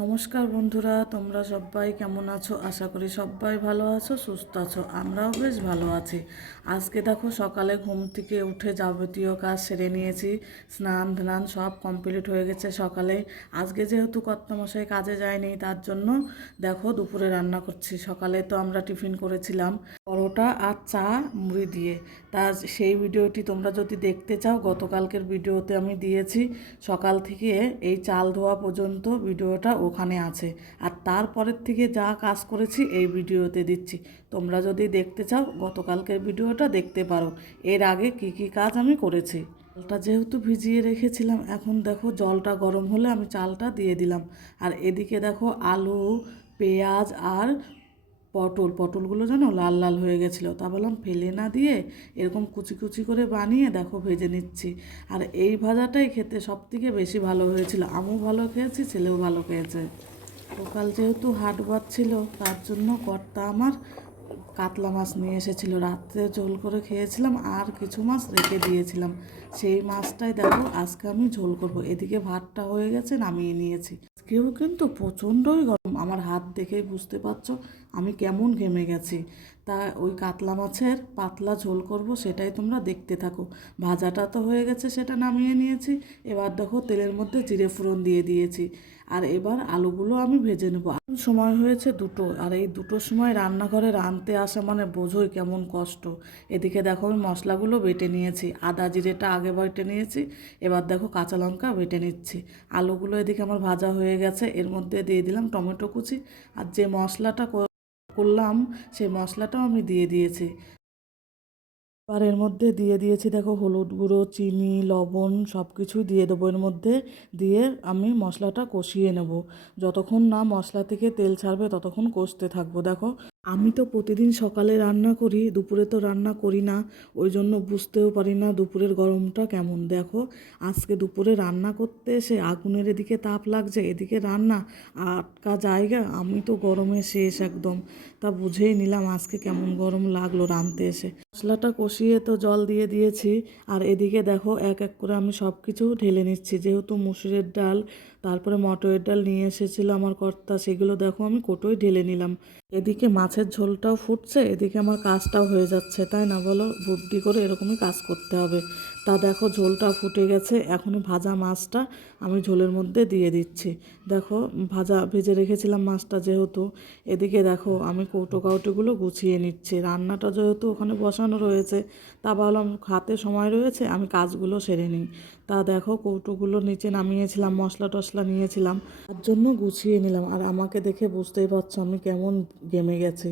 নমস্কার বন্ধুরা, তোমরা সবাই কেমন আছো? আশা করি সবাই ভালো আছো, সুস্থ আছো, আমরাও বেশ ভালো আছি। আজকে দেখো, সকালে ঘুম থেকে উঠে যাবতীয় কাজ সেরে নিয়েছি, স্নান ধান সব কমপ্লিট হয়ে গেছে সকালে। আজকে যেহেতু কর্তামশাই কাজে যায়নি, তার জন্য দেখো, দুপুরে রান্না করছি। সকালে তো আমরা টিফিন করেছিলাম, পরোটা আর চা মুড়ি দিয়ে। তা সেই ভিডিওটি তোমরা যদি দেখতে চাও, গতকালকের ভিডিওতে আমি দিয়েছি। সকাল থেকে এই চাল ধোয়া পর্যন্ত ভিডিওটা ওখানে আছে। আর তারপরের থেকে যা কাজ করেছি, এই ভিডিওতে দিচ্ছি। তোমরা যদি দেখতে চাও, গতকালকের ভিডিওটা দেখতে পারো। এর আগে কি কি কাজ আমি করেছি? চালটা যেহেতু ভিজিয়ে রেখেছিলাম, এখন দেখো জলটা গরম হলে আমি চালটা দিয়ে দিলাম। আর এদিকে দেখো আলু, পেঁয়াজ আর পটল, পটলগুলো যেন লাল লাল হয়ে গেছিল। তা বললাম, ফেলে না দিয়ে এরকম কুচি কুচি করে বানিয়ে দেখো, ভেজে নিচ্ছি। আর এই ভাজাটাই খেতে সব থেকে বেশি ভালো হয়েছিল। আমও ভালো খেয়েছি, ছেলেও ভালো খেয়েছে। সকাল যেহেতু হাট ছিল, তার জন্য কর্তা আমার কাতলা মাছ নিয়ে এসেছিল। রাত্রে ঝোল করে খেয়েছিলাম, আর কিছু মাছ রেখে দিয়েছিলাম। সেই মাছটাই দেখো, আজকে আমি ঝোল করব। এদিকে ভাতটা হয়ে গেছে, নামিয়ে নিয়েছি। আজকেও কিন্তু প্রচণ্ডই গরম। আমার হাত দেখেই বুঝতে পারছ আমি কেমন ঘেমে গেছি। তা ওই কাতলা মাছের পাতলা ঝোল করব সেটাই তোমরা দেখতে থাকো। ভাজাটা তো হয়ে গেছে, সেটা নামিয়ে নিয়েছি। এবার দেখো তেলের মধ্যে জিরে ফোড়ন দিয়ে দিয়েছি। আর এবার আলুগুলো আমি ভেজে নেব। সময় হয়েছে দুটো, আর এই দুটোর সময় রান্নাঘরে রাঁধতে আসা মানে বোঝোই কেমন কষ্ট। এদিকে দেখো আমি মশলাগুলো বেটে নিয়েছি, আদা জিরেটা আগে বেটে নিয়েছি, এবার দেখো কাঁচা লঙ্কা বেটে নিচ্ছি। আলুগুলো এদিকে আমার ভাজা হয়ে গেছে, এর মধ্যে দিয়ে দিলাম টমেটো কুচি, আর যে মশলাটা করলাম সেই মশলাটাও আমি দিয়ে দিয়েছি। এবার এর মধ্যে দিয়ে দিয়েছি, দেখো হলুদ গুঁড়ো, চিনি, লবণ সব কিছুই দিয়ে দেবো এর মধ্যে। দিয়ে আমি মশলাটা কষিয়ে নেব। যতক্ষণ না মশলা থেকে তেল ছাড়বে, ততক্ষণ কষতে থাকব, দেখো। আমি তো প্রতিদিন সকালে রান্না করি, দুপুরে তো রান্না করি না, ওই জন্য বুঝতেও পারি না দুপুরের গরমটা কেমন। দেখো, আজকে দুপুরে রান্না করতে এসে আগুনের এদিকে তাপ লাগছে, এদিকে রান্না আটকা জায়গা, আমি তো গরমে শেষ একদম। তা বুঝেই নিলাম আজকে কেমন গরম লাগল রাঁধতে এসে। মশলাটা কষিয়ে তো জল দিয়ে দিয়েছি, আর এদিকে দেখো এক এক করে আমি সব কিছু ঢেলে নিচ্ছি, যেহেতু মুসুরের ডাল তারপরে মটরের ডাল নিয়ে এসেছিল আমার কর্তা, সেগুলো দেখো আমি কোটোই ঢেলে নিলাম। এদিকে মাছের ঝোলটাও ফুটছে, এদিকে আমার কাজটাও হয়ে যাচ্ছে, তাই না বলো? বুদ্ধি করে এরকমই কাজ করতে হবে। তা দেখো ঝোলটা ফুটে গেছে, এখন ভাজা মাছটা আমি ঝোলের মধ্যে দিয়ে দিচ্ছি। দেখো, ভাজা ভেজে রেখেছিলাম মাছটা যেহেতু, এদিকে দেখো আমি কৌটো কাউটোগুলো গুছিয়ে নিচ্ছি। রান্নাটা যেহেতু ওখানে বসানো রয়েছে, তা ভাবলাম হাতে সময় রয়েছে, আমি কাজগুলো সেরে নিই। তা দেখো কৌটোগুলো নিচে নামিয়েছিলাম, মশলা টশলা নিয়েছিলাম, তার জন্য গুছিয়ে নিলাম। আর আমাকে দেখে বুঝতেই পারছ আমি কেমন গেমে গেছি।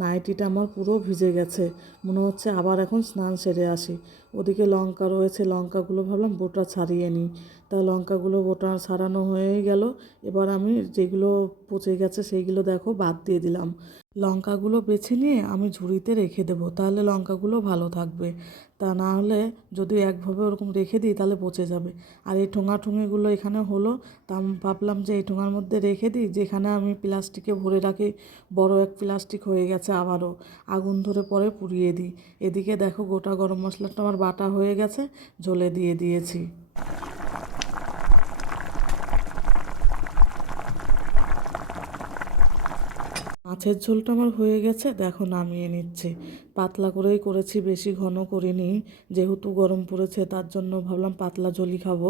নাইটিটা আমার পুরো ভিজে গেছে, মনে হচ্ছে আবার এখন স্নান সেরে আসি। ওদিকে লঙ্কা রয়েছে লঙ্কাগুলো ভাবলাম বোটা ছাড়িয়ে নিই। তা লঙ্কাগুলো গোটা সারানো হয়েই গেল। এবার আমি যেগুলো পচে গেছে সেইগুলো দেখো বাদ দিয়ে দিলাম। লঙ্কাগুলো বেছে নিয়ে আমি ঝুড়িতে রেখে দেবো, তাহলে লঙ্কাগুলো ভালো থাকবে। তা না হলে যদি একভাবে ওরকম রেখে দিই তাহলে পচে যাবে। আর এই ঠোঙা ঠুঙিগুলো এখানে হলো, তা আমি ভাবলাম যে এই ঠোঙার মধ্যে রেখে দিই, যেখানে আমি প্লাস্টিকে ভরে রাখি, বড় এক প্লাস্টিক হয়ে গেছে আবারও। আগুন ধরে পরে পুড়িয়ে দিই। এদিকে দেখো গোটা গরম মশলাটা আমার বাটা হয়ে গেছে ঝোলে দিয়ে দিয়েছি। মাছের ঝোলটা আমার হয়ে গেছে, দেখো নামিয়ে নিচ্ছে। পাতলা করেই করেছি, বেশি ঘন করিনি। যেহেতু গরম পড়েছে, তার জন্য ভাবলাম পাতলা ঝোলই খাব।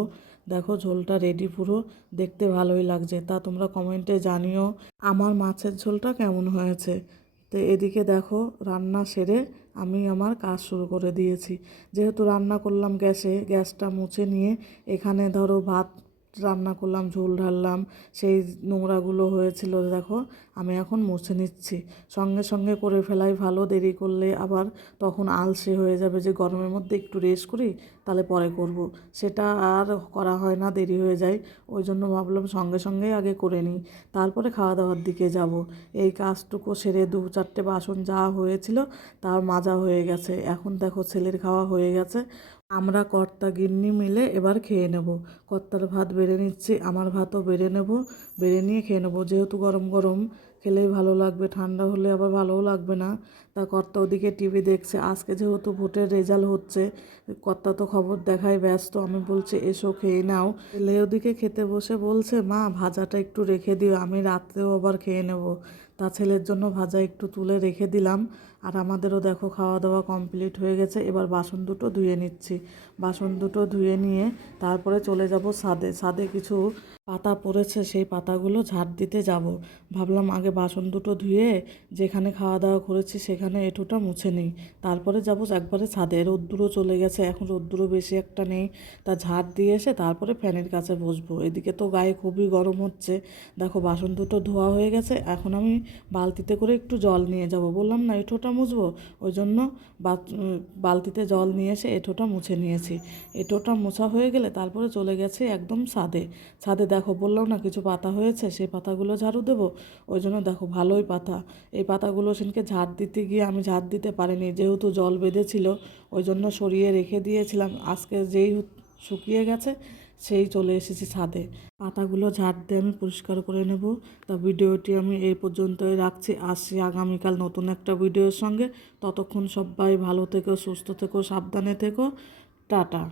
দেখো ঝোলটা রেডি পুরো, দেখতে ভালোই লাগছে। তা তোমরা কমেন্টে জানিও আমার মাছের ঝোলটা কেমন হয়েছে। তো এদিকে দেখো, রান্না সেরে আমি আমার কাজ শুরু করে দিয়েছি। যেহেতু রান্না করলাম গ্যাসে, গ্যাসটা মুছে নিয়ে এখানে ধরো ভাত রান্না করলাম, ঝোল ঢাললাম, সেই নোংরাগুলো হয়েছিল দেখো, আমি এখন মুছে নিচ্ছি। সঙ্গে সঙ্গে করে ফেলাই ভালো, দেরি করলে আবার তখন আলসে হয়ে যাবে যে গরমের মধ্যে একটু রেস্ট করি তাহলে পরে করব। সেটা আর করা হয় না, দেরি হয়ে যায়। ওই জন্য ভাবলাম সঙ্গে সঙ্গে আগে করে নিই। তারপরে খাওয়া দাওয়ার দিকে যাব। এই কাজটুকু সেরে দু চারটে বাসন যা হয়েছিল তার মাজা হয়ে গেছে। এখন দেখো ছেলের খাওয়া হয়ে গেছে। আমরা কর্তা গিন্নি মিলে এবার খেয়ে নেব। কর্তার ভাত বেড়ে নিচ্ছি, আমার ভাতও বেড়ে নেব, বেড়ে নিয়ে খেয়ে নেব। যেহেতু গরম গরম খেলেই ভালো লাগবে, ঠান্ডা হলে আবার ভালোও লাগবে না। তা কর্তা ওদিকে টিভি দেখছে, আজকে যেহেতু ভোটের রেজাল্ট হচ্ছে, কর্তা তো খবর দেখায় ব্যস্ত, আমি বলছি এসো খেয়ে নাও। ছেলে ওদিকে খেতে বসে বলছে, মা, ভাজাটা একটু রেখে দিও, আমি রাত্রেও আবার খেয়ে নেব। তা ছেলের জন্য ভাজা একটু তুলে রেখে দিলাম। আর আমাদেরও দেখো খাওয়া দাওয়া কমপ্লিট হয়ে গেছে। এবার বাসন দুটো ধুয়ে নিচ্ছি। বাসন দুটো ধুয়ে নিয়ে তারপরে চলে যাব সাদে সাদে কিছু পাতা পড়েছে, সেই পাতাগুলো ঝাড় দিতে যাব। ভাবলাম আগে বাসন দুটো ধুয়ে যেখানে খাওয়া দাওয়া করেছি সেখানে এঁঠোটা মুছে নিই। তারপরে যাব একবারে ছাদে। রোদ্দুরও চলে গেছে। এখন রোদ্দুরও বেশি একটা নেই। তা ঝাড় দিয়ে এসে তারপরে ফ্যানের কাছে বসবো। এদিকে তো গায়ে খুবই গরম হচ্ছে। দেখো বাসন দুটো ধোয়া হয়ে গেছে। এখন আমি বালতিতে করে একটু জল নিয়ে যাব। বললাম, না এঁঠোটা মুছবো? ওই জন্য বালতিতে জল নিয়ে এসে এঁঠোটা মুছে নিয়েছি। এঁঠোটা মোছা হয়ে গেলে তারপরে চলে গেছে একদম ছাদে। ছাদে দেখো, বললাম না কিছু পাতা হয়েছে, সেই পাতাগুলো ঝাড়ু দেবো? ওই জন্য দেখো, ভালোই পাতা। এই পাতাগুলো সেদিনকে ঝাড় দিতে গিয়ে আমি ঝাড় দিতে পারিনি, যেহেতু জল বেঁধেছিল ওই জন্য সরিয়ে রেখে দিয়েছিলাম। আজকে যেই শুকিয়ে গেছে সেই চলে এসেছি ছাদে। পাতাগুলো ঝাড় দিয়ে আমি পরিষ্কার করে নেব। তা ভিডিওটি আমি এই পর্যন্তই রাখছি। আসছি আগামীকাল নতুন একটা ভিডিওর সঙ্গে। ততক্ষণ সবাই ভালো থেকো, সুস্থ থেকো, সাবধানে থেকো। টাটা।